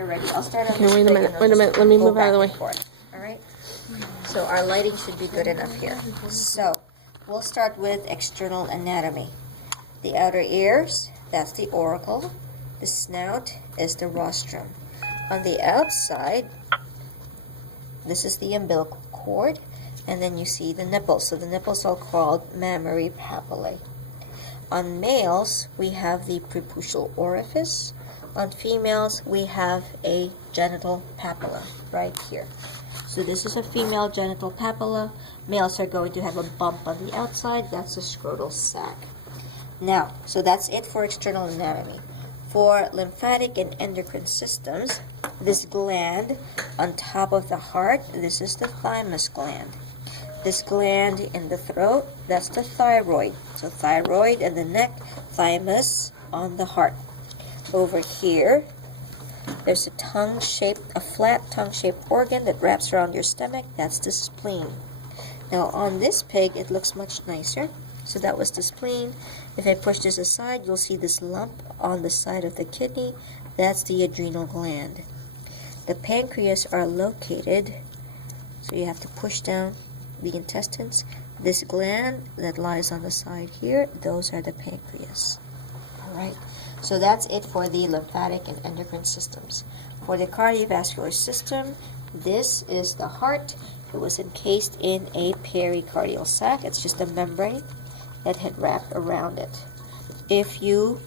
you're ready. I'll start on Okay, this wait a pig minute, and wait a I'll minute. just Let me go move out of the back way. and forth. All right? So our lighting should be good enough here. So we'll start with external anatomy. The outer ears, that's the auricle. The snout is the rostrum. On the outside, this is the umbilical cord, and then you see the nipples. So the nipples are called mammary papillae. On males, we have the preputial orifice. On females, we have a genital papilla right here. So this is a female genital papilla. Males are going to have a bump on the outside. That's a scrotal sac. Now, so that's it for external anatomy. For lymphatic and endocrine systems, this gland on top of the heart, this is the thymus gland. This gland in the throat, that's the thyroid. So thyroid in the neck, thymus on the heart. Over here, there's a flat tongue-shaped organ that wraps around your stomach. That's the spleen. Now on this pig, it looks much nicer. So that was the spleen. If I push this aside, you'll see this lump on the side of the kidney. That's the adrenal gland. The pancreas are located, so you have to push down the intestines. This gland that lies on the side here, those are the pancreas. All right. So that's it for the lymphatic and endocrine systems. For the cardiovascular system, this is the heart. It was encased in a pericardial sac. It's just a membrane that had wrapped around it. If you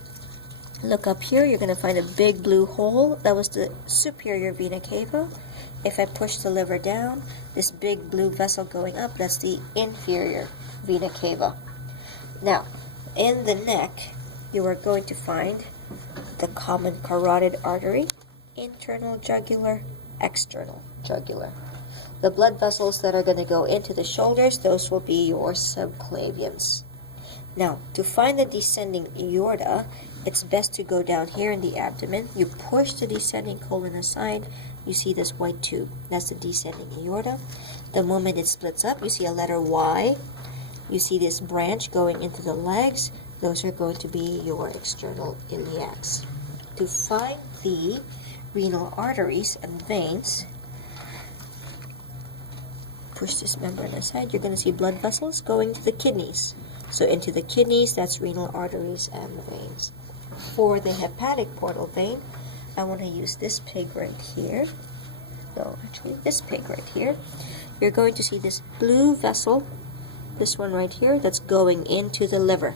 look up here, you're going to find a big blue hole. That was the superior vena cava. If I push the liver down, this big blue vessel going up, that's the inferior vena cava. Now, in the neck, you are going to find the common carotid artery, internal jugular, external jugular. The blood vessels that are going to go into the shoulders, those will be your subclavians. Now, to find the descending aorta, it's best to go down here in the abdomen. You push the descending colon aside, you see this white tube. That's the descending aorta. The moment it splits up, you see a letter Y. You see this branch going into the legs. Those are going to be your external iliacs. To find the renal arteries and veins, push this membrane aside, you're going to see blood vessels going to the kidneys. So into the kidneys, that's renal arteries and veins. For the hepatic portal vein, I want to use this pig right here. No, actually this pig right here. You're going to see this blue vessel, this one right here, that's going into the liver.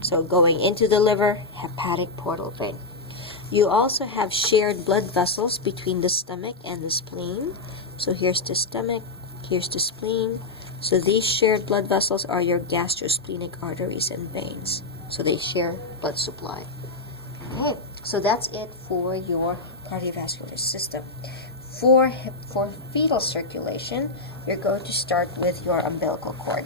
So going into the liver, hepatic portal vein. You also have shared blood vessels between the stomach and the spleen. So here's the stomach, here's the spleen. So these shared blood vessels are your gastrosplenic arteries and veins. So they share blood supply. Okay, so that's it for your cardiovascular system. For fetal circulation, you're going to start with your umbilical cord.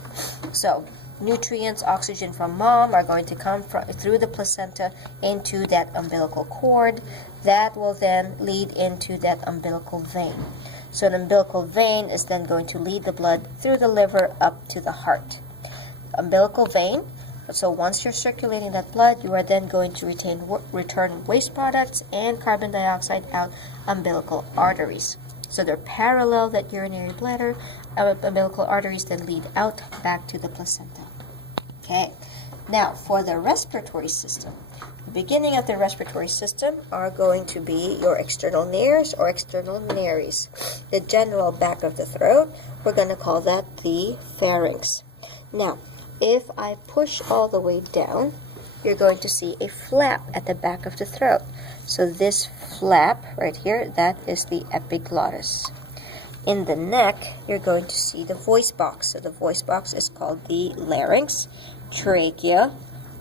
So nutrients, oxygen from mom are going to come through the placenta into that umbilical cord. That will then lead into that umbilical vein. So an umbilical vein is then going to lead the blood through the liver up to the heart. Umbilical vein, so once you're circulating that blood, you are then going to return waste products and carbon dioxide out umbilical arteries. So they're parallel, that urinary bladder. Umbilical arteries then lead out back to the placenta. Okay, now for the respiratory system. The beginning of the respiratory system are going to be your external nares or external nares. The general back of the throat, we're going to call that the pharynx. Now, if I push all the way down, you're going to see a flap at the back of the throat. So this flap right here, that is the epiglottis. In the neck, you're going to see the voice box. So the voice box is called the larynx, trachea,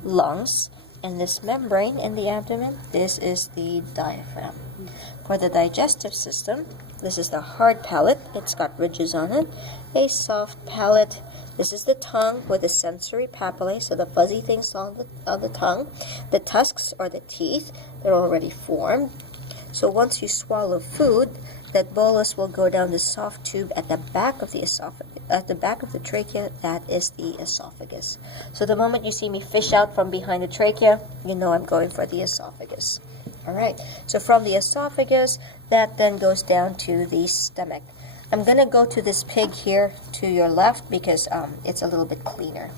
lungs, and this membrane in the abdomen, this is the diaphragm. For the digestive system, this is the hard palate. It's got ridges on it. A soft palate. This is the tongue with the sensory papillae, so the fuzzy things on the tongue. The tusks or the teeth, they're already formed. So once you swallow food, that bolus will go down the soft tube at the back of the esophagus, at the back of the trachea. That is the esophagus. So the moment you see me fish out from behind the trachea, you know I'm going for the esophagus. All right, so from the esophagus, that then goes down to the stomach. I'm going to go to this pig here to your left because it's a little bit cleaner.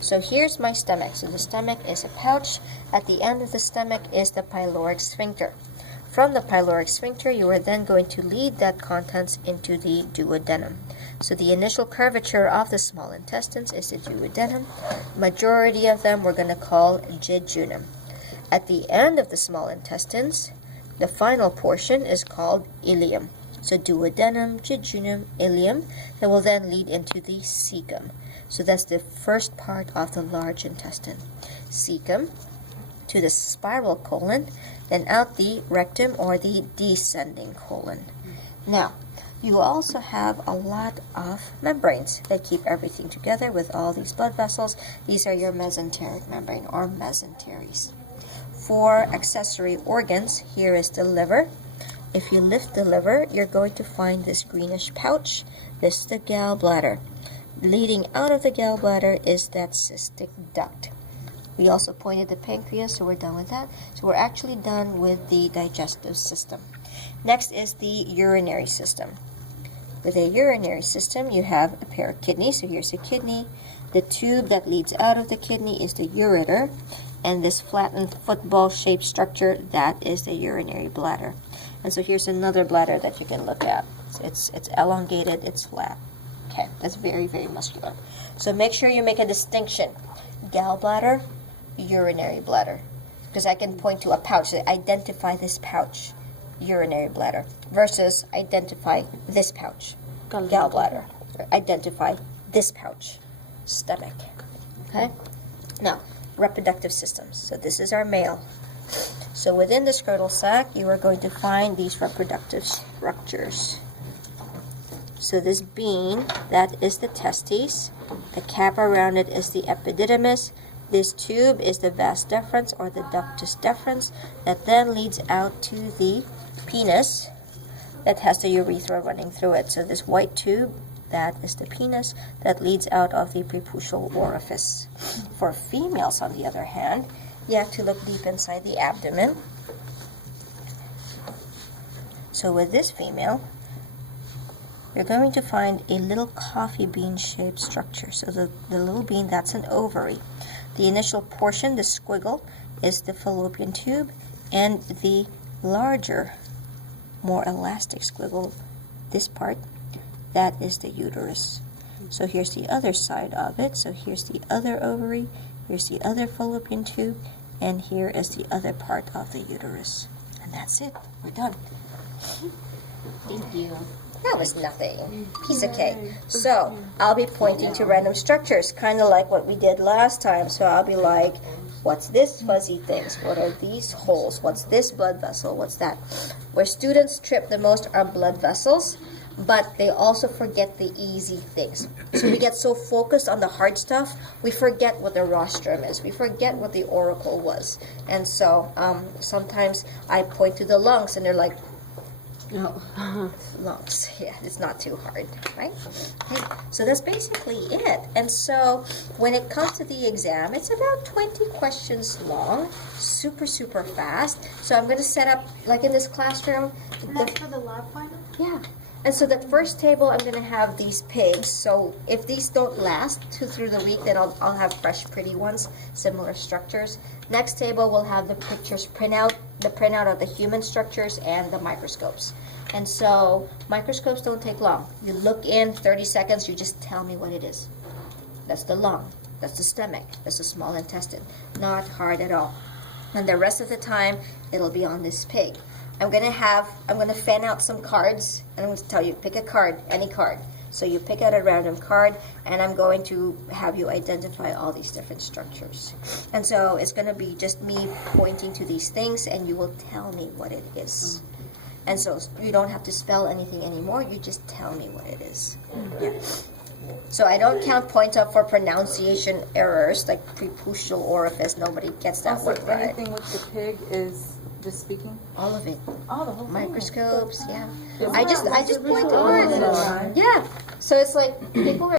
So here's my stomach. So the stomach is a pouch. At the end of the stomach is the pyloric sphincter. From the pyloric sphincter, you are then going to lead that contents into the duodenum. So the initial curvature of the small intestines is the duodenum. Majority of them we're going to call jejunum. At the end of the small intestines, the final portion is called ileum. So duodenum, jejunum, ileum, that will then lead into the cecum. So that's the first part of the large intestine. Cecum to the spiral colon, then out the rectum or the descending colon. Now, you also have a lot of membranes that keep everything together with all these blood vessels. These are your mesenteric membrane or mesenteries. For accessory organs, here is the liver. If you lift the liver, you're going to find this greenish pouch. This is the gallbladder. Leading out of the gallbladder is that cystic duct. We also pointed the pancreas, so we're done with that. So we're actually done with the digestive system. Next is the urinary system. With a urinary system, you have a pair of kidneys. So here's a kidney. The tube that leads out of the kidney is the ureter. And this flattened football-shaped structure, that is the urinary bladder. And so here's another bladder that you can look at. It's elongated, it's flat. Okay, that's very, very muscular. So make sure you make a distinction. Gallbladder, urinary bladder. Because I can point to a pouch, so identify this pouch, urinary bladder, versus identify this pouch, gallbladder. Identify this pouch, stomach. Okay? Now, reproductive systems. So this is our male. So within the scrotal sac, you are going to find these reproductive structures. So this bean, that is the testes. The cap around it is the epididymis. This tube is the vas deferens or the ductus deferens that then leads out to the penis that has the urethra running through it. So this white tube, that is the penis that leads out of the preputial orifice. For females, on the other hand, you have to look deep inside the abdomen. So with this female, you're going to find a little coffee bean-shaped structure. So the little bean, that's an ovary. The initial portion, the squiggle, is the fallopian tube, and the larger, more elastic squiggle, this part, that is the uterus. So here's the other side of it. So here's the other ovary, here's the other fallopian tube, and here is the other part of the uterus. And that's it. We're done. Thank you. That was nothing. Piece of cake. So I'll be pointing to random structures, kind of like what we did last time. So I'll be like, what's this fuzzy things? What are these holes? What's this blood vessel? What's that? Where students trip the most are blood vessels, but they also forget the easy things. So we get so focused on the hard stuff, we forget what the rostrum is. We forget what the auricle was. And so sometimes I point to the lungs, and they're like, No. lungs. Yeah, it's not too hard, right? Okay. So that's basically it. And so when it comes to the exam, it's about 20 questions long, super, super fast. So I'm going to set up, like in this classroom. That's for the lab final? Yeah. And so that first table, I'm going to have these pigs. So if these don't last through the week, then I'll have fresh, pretty ones, similar structures. Next table, we'll have the pictures the printout of the human structures and the microscopes. And so microscopes don't take long. You look in 30 seconds, you just tell me what it is. That's the lung. That's the stomach. That's the small intestine. Not hard at all. And the rest of the time, it'll be on this pig. I'm going to fan out some cards, and I'm going to tell you, pick a card, any card. So you pick out a random card, and I'm going to have you identify all these different structures. And so it's going to be just me pointing to these things, and you will tell me what it is. And so you don't have to spell anything anymore, you just tell me what it is. Yeah. So I don't count points up for pronunciation errors, like preputial orifice, nobody gets that word right. Anything with the pig is just speaking? All of it. Oh, the whole thing. Microscopes, yeah. It's I just not- point the words. Yeah. So it's like people